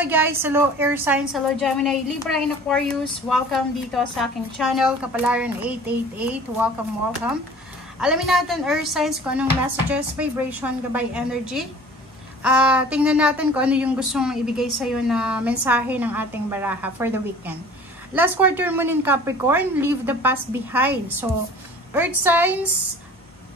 Hello guys, hello Air Signs, hello Gemini, Libra, and Aquarius. Welcome dito sa aking channel, Kapalaran 888. Welcome. Alamin natin Air Signs kung anong messages, vibration, gabay, energy. Tingnan natin kung ano yung gustong ibigay sa'yo na mensahe ng ating baraha for the weekend. Last quarter moon in Capricorn, leave the past behind. So, Earth Signs,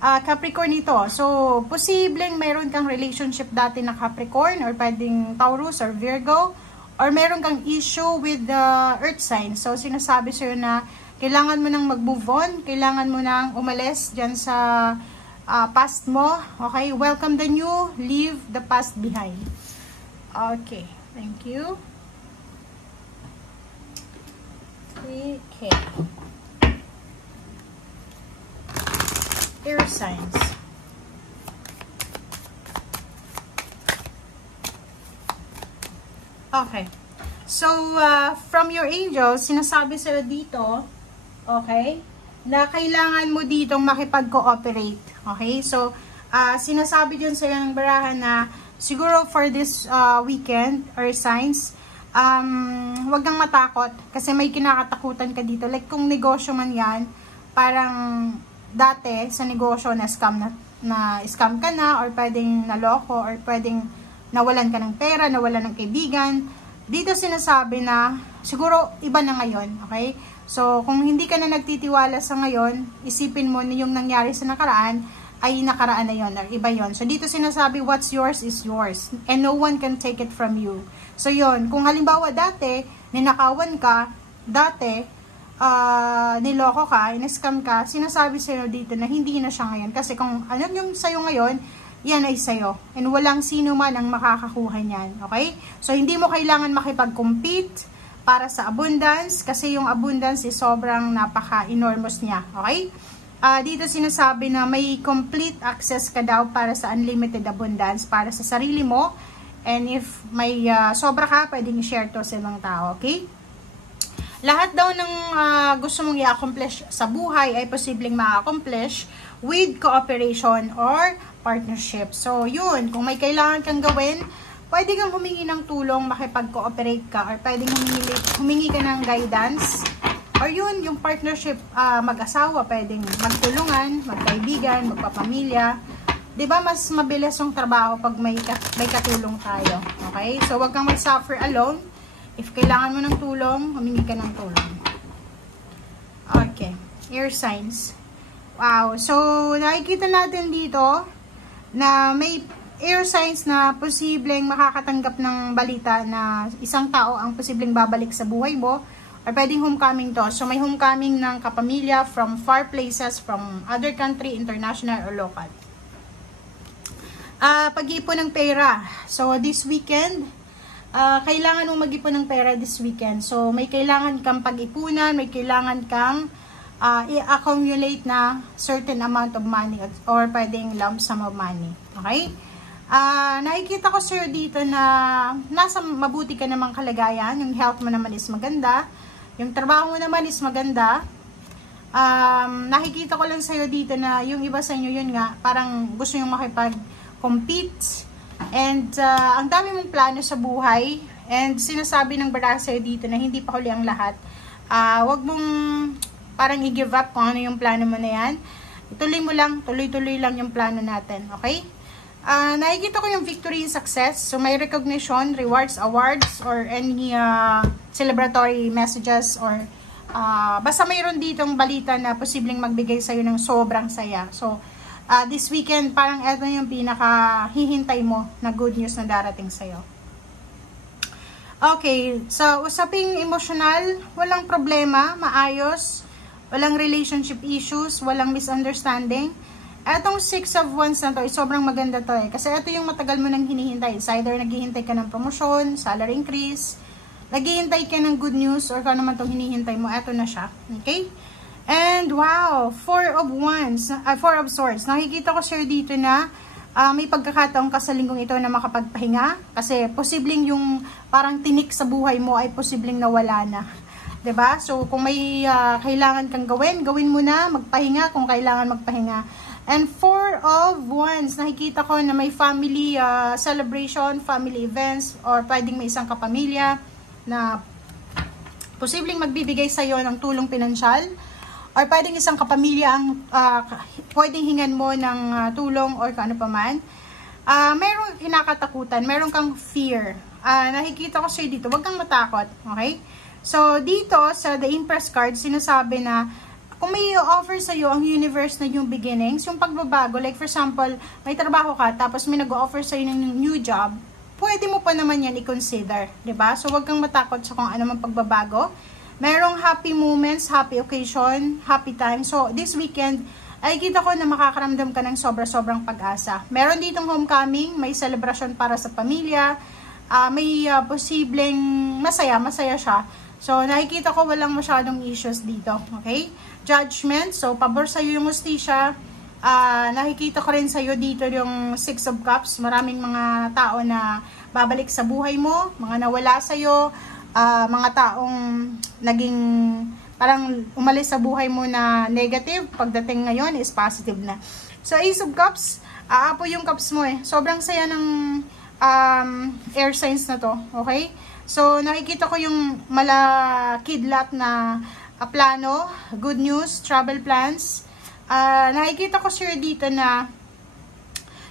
Capricorn ito. So, posibleng mayroon kang relationship dati na Capricorn or pwedeng Taurus or Virgo or mayroon kang issue with the Earth sign. So, sinasabi sa'yo na kailangan mo nang mag-move on, kailangan mo nang umalis dyan sa past mo. Okay? Welcome the new, leave the past behind. Okay. Thank you. Okay. Air signs. Okay. So, from your angels, sinasabi sila dito, okay, na kailangan mo ditong makipag-cooperate. Okay? So, sinasabi dyan sila ng barahan na siguro for this weekend, or signs, wag kang matakot kasi may kinakatakutan ka dito. Like, kung negosyo man yan, parang dati sa negosyo na scam ka na or pwedeng naloko or pwedeng nawalan ka ng pera, nawalan ng kaibigan. Dito sinasabi na siguro iba na ngayon, okay? So, kung hindi ka na nagtitiwala sa ngayon, isipin mo na yung nangyari sa nakaraan ay nakaraan na yon or iba yon. So, dito sinasabi what's yours is yours and no one can take it from you. So, yon. Kung halimbawa dati, ninakawan ka, dati, niloko ka, in-scam ka, sinasabi sa'yo dito na hindi na siya ngayon. Kasi kung ano yung sa'yo ngayon, yan ay sa'yo. And walang sino man ang makakakuha niyan. Okay? So, hindi mo kailangan makipag-compete para sa abundance kasi yung abundance is sobrang napaka-enormous niya. Okay? Dito sinasabi na may complete access ka daw para sa unlimited abundance para sa sarili mo. And if may sobra ka, pwedeng i-share to sa ibang tao. Okay? Lahat daw ng gusto mong i-accomplish sa buhay ay posibleng ma-accomplish with cooperation or partnership. So, yun. Kung may kailangan kang gawin, pwede kang humingi ng tulong, makipag-cooperate ka, or pwedeng humingi ka ng guidance. Or yun, yung partnership, mag-asawa, pwedeng magtulungan, magkaibigan, magpapamilya. Diba, mas mabilis yung trabaho pag may katulong tayo. Okay? So, wag kang mag-suffer alone. If kailangan mo ng tulong, humingi ka ng tulong. Okay. Air signs. Wow. So, nakikita natin dito na may air signs na posibleng makakatanggap ng balita na isang tao ang posibleng babalik sa buhay mo or pwedeng homecoming to. So, may homecoming ng kapamilya from far places, from other country, international, or local. Pag-iipon ng pera. So, this weekend, kailangan mong mag-ipon ng pera this weekend. So, may kailangan kang pag-ipunan, may kailangan kang i-accumulate na certain amount of money or pwedeng lump sum of money. Okay? Nakikita ko sir dito na nasa mabuti ka namang kalagayan. Yung health mo naman is maganda. Yung trabaho mo naman is maganda. Nakikita ko lang sa'yo dito na yung iba sa inyo yun nga, parang gusto yung makipag-compete. And ang dami mong plano sa buhay and sinasabi ng baraha sa'yo dito na hindi pa huli ang lahat. Wag mong parang i-give up kung ano yung plano mo na yan. Ituloy mo lang, tuloy-tuloy lang yung plano natin. Okay? Nakikita ko yung victory and success. So may recognition, rewards, awards, or any celebratory messages or basta mayroon ditong balita na posibleng magbigay sa'yo ng sobrang saya. So, this weekend, parang ito yung pinaka-hihintay mo na good news na darating sa'yo. Okay, so usaping emotional, walang problema, maayos, walang relationship issues, walang misunderstanding. Etong 6 of Wands na to, sobrang maganda to eh. Kasi ito yung matagal mo nang hinihintay. It's either naghihintay ka ng promotion, salary increase, naghihintay ka ng good news, or kung naman itong hinihintay mo, eto na siya. Okay? And wow, 4 of Swords. Nakikita ko sir dito na may pagkakataong ka sa linggong ito na makapagpahinga. Kasi posibleng yung parang tinik sa buhay mo ay posibleng nawala na. 'Di ba? So kung may kailangan kang gawin mo na, magpahinga kung kailangan magpahinga. And 4 of Wands, nakikita ko na may family celebration, family events, or pwedeng may isang kapamilya na posibleng magbibigay sa'yo ng tulong pinansyal, or pwedeng isang kapamilya ang pwedeng hingan mo ng tulong or kano pa man. Merong kinakatakutan, meron kang fear. Nakikita ko sa'yo dito, wag kang matakot, okay? So, dito sa The Empress card, sinasabi na kung may offer sa'yo ang universe na yung beginnings, yung pagbabago, like for example, may trabaho ka, tapos may nag-offer sa'yo ng new job, pwede mo pa naman yan i-consider, diba? So, wag kang matakot sa kung ano man pagbabago. Merong happy moments, happy occasion, happy time. So, this weekend, ay kita ko na makakaramdam ka ng sobra-sobrang pag-asa. Meron ditong homecoming, may celebration para sa pamilya, may posibleng masaya siya. So, nakikita ko walang masyadong issues dito, okay? Judgment, so pabor sa'yo yung hustisya. Nakikita ko rin sa'yo dito yung 6 of Cups. Maraming mga tao na babalik sa buhay mo, mga nawala sa'yo, mga taong naging parang umalis sa buhay mo na negative, pagdating ngayon is positive na. So, Ace of Cups, aapo yung cups mo eh. Sobrang saya ng air signs na to, okay? So, nakikita ko yung malakidlat na plano, good news, travel plans. Nakikita ko sure dito na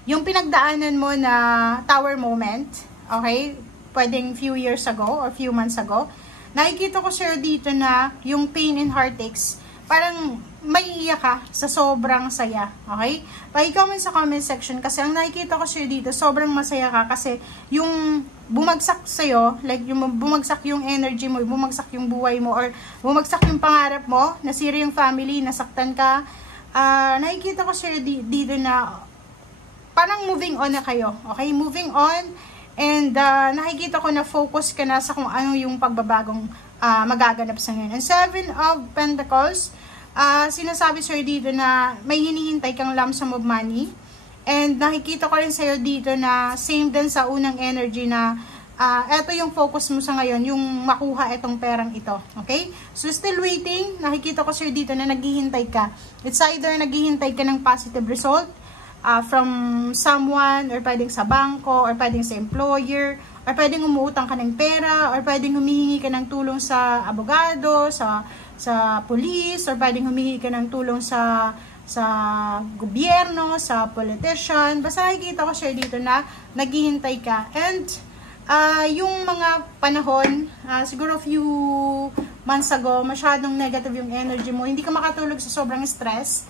yung pinagdaanan mo na tower moment, okay? Pwedeng few years ago or few months ago. Nakikita ko sure dito na yung pain and heartaches, parang maiiyak ka sa sobrang saya, okay? Pa-comment sa comment section kasi ang nakikita ko sure dito, sobrang masaya ka kasi yung bumagsak sa'yo, like yung bumagsak yung energy mo, bumagsak yung buhay mo, or bumagsak yung pangarap mo, nasira yung family, nasaktan ka, nakikita ko sure dito na parang moving on na kayo, okay? Moving on, and nakikita ko na focus ka na sa kung ano yung pagbabagong magaganap sa ngayon. And 7 of Pentacles, sinasabi sir dito na may hinihintay kang lump sum of money. And nakikita ko rin sa'yo dito na same din sa unang energy na eto yung focus mo sa ngayon, yung makuha itong perang ito. Okay? So still waiting, nakikita ko sir dito na naghihintay ka. It's either naghihintay ka ng positive result from someone, or pwedeng sa bangko, or pwedeng sa employer, or pwedeng umuutang ka ng pera, or pwedeng humihingi ka ng tulong sa abogado, sa police, or pwedeng humihingi ka ng tulong sa gobyerno, sa politician. Basta nakikita ko share dito na naghihintay ka. And yung mga panahon, siguro few months ago, masyadong negative yung energy mo, hindi ka makatulog sa sobrang stress.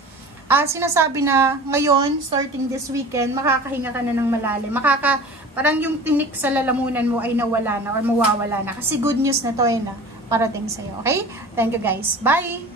Sinasabi na ngayon, starting this weekend, makakahinga ka na ng malalim. Parang yung tinik sa lalamunan mo ay nawala na or mawawala na. Kasi good news na to na parating sa'yo. Okay? Thank you guys. Bye!